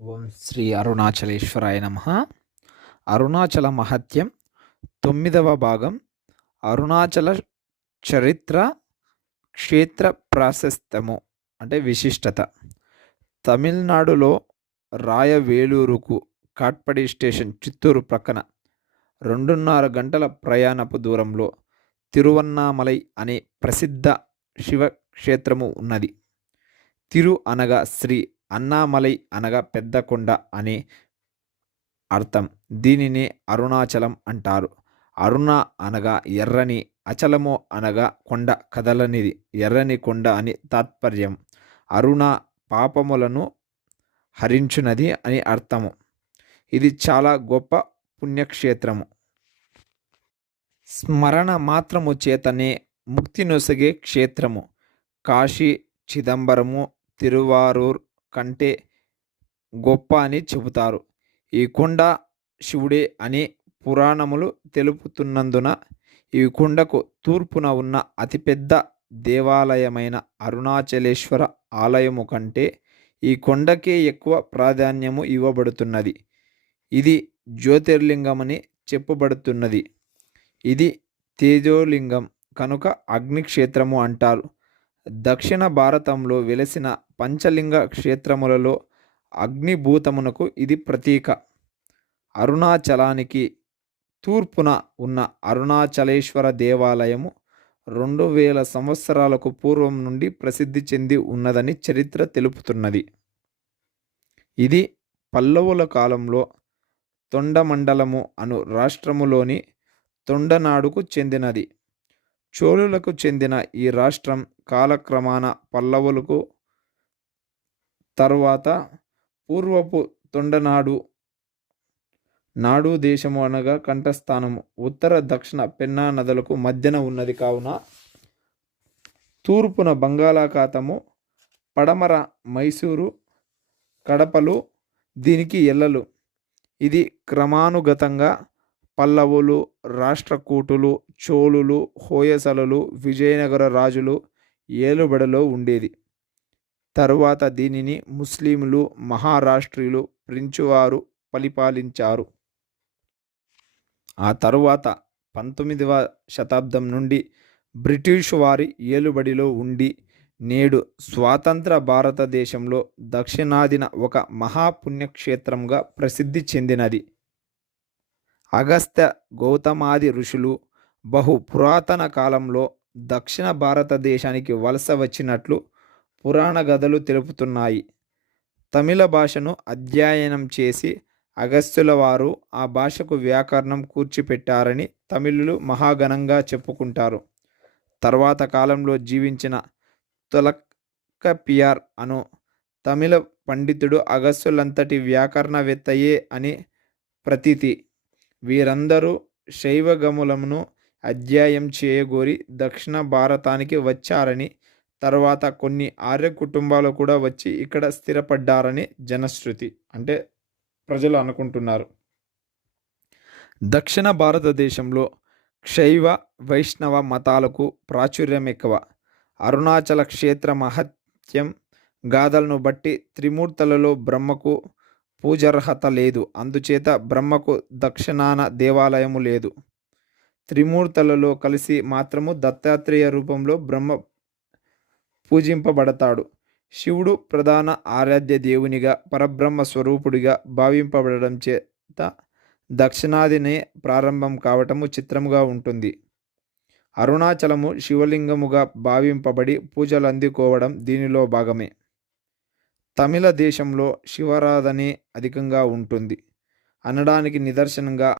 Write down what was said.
ఓం శ్రీ అరుణాచలేశ్వరాయ నమ. అరుణాచల మహత్యం తొమ్మిదవ భాగం. అరుణాచల చరిత్ర క్షేత్ర ప్రాశస్త్యము అంటే విశిష్టత. తమిళనాడులో రాయవేలూరుకు కాట్పడి స్టేషన్ చిత్తూరు ప్రక్కన రెండున్నర గంటల ప్రయాణపు దూరంలో తిరువన్నామలై అనే ప్రసిద్ధ శివక్షేత్రము ఉన్నది. తిరు అనగా శ్రీ అన్నామలై అనగా పెద్ద కొండ అని అర్థం. దీనిని అరుణాచలం అంటారు. అరుణ అనగా ఎర్రని అచలము అనగా కొండ కదలనిది. ఎర్రని కొండ అని తాత్పర్యం. అరుణ పాపములను హరించునది అని అర్థము. ఇది చాలా గొప్ప పుణ్యక్షేత్రము. స్మరణ మాత్రము చేతనే ముక్తి నొసగే క్షేత్రము. కాశీ చిదంబరము తిరువారూర్ కంటే గొప్ప అని చెబుతారు. ఈ కొండ శివుడే అని పురాణములు తెలుపుతున్నందున ఈ కొండకు తూర్పున ఉన్న అతిపెద్ద దేవాలయమైన అరుణాచలేశ్వర ఆలయము కంటే ఈ కొండకే ఎక్కువ ప్రాధాన్యము ఇవ్వబడుతున్నది. ఇది జ్యోతిర్లింగమని చెప్పబడుతున్నది. ఇది తేజోలింగం కనుక అగ్నిక్షేత్రము అంటారు. దక్షిణ భారతంలో వెలసిన పంచలింగ క్షేత్రములలో అగ్నిభూతమునకు ఇది ప్రతీక. అరుణాచలానికి తూర్పున ఉన్న అరుణాచలేశ్వర దేవాలయము రెండు వేల సంవత్సరాలకు పూర్వం నుండి ప్రసిద్ధి చెంది ఉన్నదని చరిత్ర తెలుపుతున్నది. ఇది పల్లవుల కాలంలో తొండమండలము అను రాష్ట్రములోని తొండనాడుకు చెందినది. చోళులకు చెందిన ఈ రాష్ట్రం కాలక్రమాన పల్లవులకు తర్వాత పూర్వపు తొండనాడు నాడు దేశము అనగా కంఠస్థానము. ఉత్తర దక్షిణ పెన్నా నదులకు మధ్యన ఉన్నది కావున తూర్పున బంగాళాఖాతము పడమర మైసూరు కడపలు దీనికి ఎల్లలు. ఇది క్రమానుగతంగా పల్లవులు రాష్ట్రకూటులు చోళులు హోయసలలు విజయనగర రాజులు ఏలుబడలో ఉండేది. తరువాత దీనిని ముస్లింలు మహారాష్ట్రీయులు ఫ్రెంచువారు పరిపాలించారు. ఆ తరువాత పంతొమ్మిదవ శతాబ్దం నుండి బ్రిటిష్ వారి ఏలుబడిలో ఉండి నేడు స్వాతంత్ర భారతదేశంలో దక్షిణాదిన ఒక మహాపుణ్యక్షేత్రంగా ప్రసిద్ధి చెందినది. అగస్త్య గౌతమాది ఋషులు బహు పురాతన కాలంలో దక్షిణ భారతదేశానికి వలస వచ్చినట్లు పురాణ గదలు తెలుపుతున్నాయి. తమిళ భాషను అధ్యయనం చేసి అగస్త్యుల వారు ఆ భాషకు వ్యాకరణం కూర్చిపెట్టారని తమిళులు మహాఘనంగా చెప్పుకుంటారు. తర్వాత కాలంలో జీవించిన తులక్కపియార్ అను తమిళ పండితుడు అగస్త్యులంతటి వ్యాకరణవేత్తయే అని ప్రతీతి. వీరందరూ శైవగములమును అధ్యాయం చేయగోరి దక్షిణ భారతానికి వచ్చారని తర్వాత కొన్ని ఆర్య కుటుంబాలు కూడా వచ్చి ఇక్కడ స్థిరపడ్డారని జనశ్రుతి అంటే ప్రజలు అనుకుంటున్నారు. దక్షిణ భారతదేశంలో శైవ వైష్ణవ మతాలకు ప్రాచుర్యం ఎక్కువ. అరుణాచల క్షేత్ర మహత్యం గాథలను బట్టి త్రిమూర్తులలో బ్రహ్మకు పూజర్హత లేదు. అందుచేత బ్రహ్మకు దక్షిణాన దేవాలయము లేదు. త్రిమూర్తులలో కలిసి మాత్రము దత్తాత్రేయ రూపంలో బ్రహ్మ పూజింపబడతాడు. శివుడు ప్రధాన ఆరాధ్య దేవునిగా పరబ్రహ్మ స్వరూపుడిగా భావింపబడడం చేత దక్షిణాదినే ప్రారంభం కావటము చిత్రముగా ఉంటుంది. అరుణాచలము శివలింగముగా భావింపబడి పూజలు అందుకోవడం దీనిలో భాగమే. తమిళ దేశంలో శివారాధనే అధికంగా ఉంటుంది. అనడానికి నిదర్శనంగా